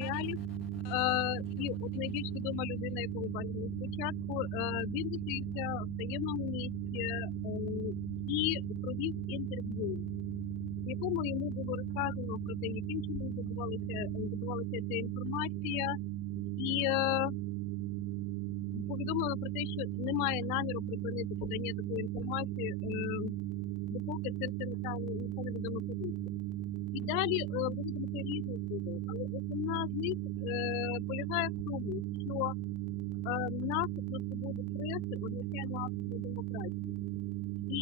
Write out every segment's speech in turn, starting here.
каналів. Е, і от найбільш відома людина, яку ви бачили спочатку, е, він зустрівся в таємному місці е, і провів інтерв'ю, в якому йому було розказано про те, яким чином здобувалася ця інформація, і повідомлено про те, що немає наміру припинити подання такої інформації, допоки це все не стане не відомо публіці. І далі е, будуть бути різні види, але основна з них полягає в тому, що е, наступ на свободу преси означає наступ на демократію. І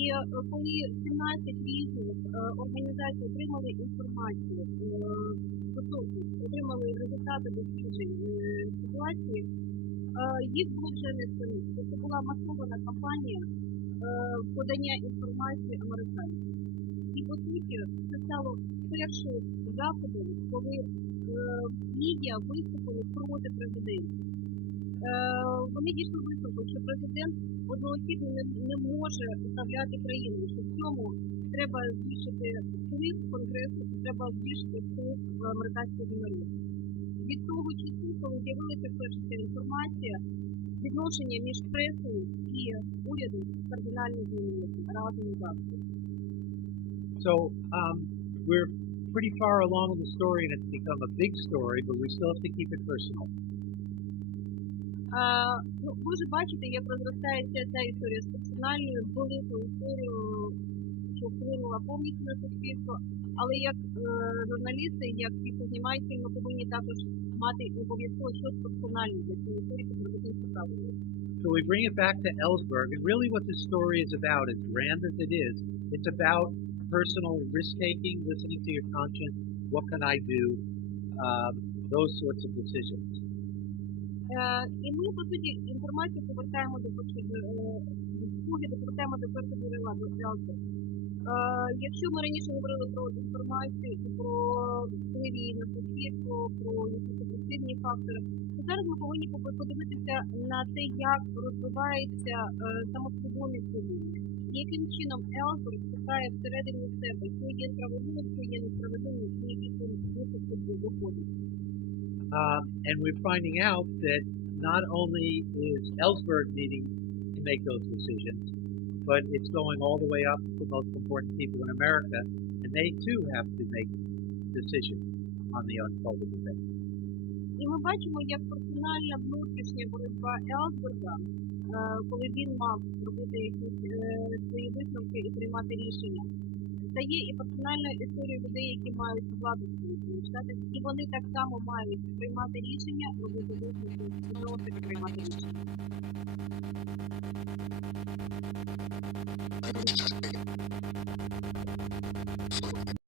коли 17 різних е, організацій отримали інформацію, отримали результати досліджень ситуації, їх було вже не спинити. Тобто була масована кампанія подання інформації американців. І по суті, це стало першим заходом, коли е, медіа виступили проти президента. Е, вони дійсно висновку, що президент одноосібно не, не може управляти країною, що в цьому треба збільшити вплив Конгресу, треба збільшити вплив в американських журналістів. Від того часу, коли з'явилася перша ця інформація, відношення між пресою і урядом кардинально змінилося разом з завтра. So um, we're pretty far along in the story, and it's become a big story, but we still have to keep it personal. А, ну, ви вже бачите, як розростається ця історія з персональною великою історією, що вплинула повністю на суспільство. Але як е, журналісти, як ті, хто знімають фільм, ми повинні також мати обов'язково щось персональне для цієї історії, щоб робити правильно. So we bring it back to Ellsberg, and really what this story is about, as grand as it is, it's about personal risk taking, listening to your conscience, what can I do, um, those sorts of decisions. Е, і ми, по суті, інформацію повертаємо до першого е, повертаємо до першого джерела, до. Е, якщо ми раніше говорили про інформацію і про вплив на суспільство, про якісь об'єктивні фактори, то зараз ми повинні подивитися на те, як розвивається е, самосвідомість людини. І яким чином Елсберг шукає всередині себе, що є справедливим, що є несправедливим, що які висновки доходить. Um, and we're finding out that not only is Ellsberg needing to make those decisions, but it's going all the way up to the most important people in America, and they too have to make decisions on the unfolding events. І ми бачимо, як персональна внутрішня боротьба Елсберга, е, коли він мав робити якісь е, свої висновки і приймати рішення, стає і персональною історією людей, які мають владу в Сполучених Штатах, і вони так само мають приймати рішення, робити висновки, знову приймати рішення.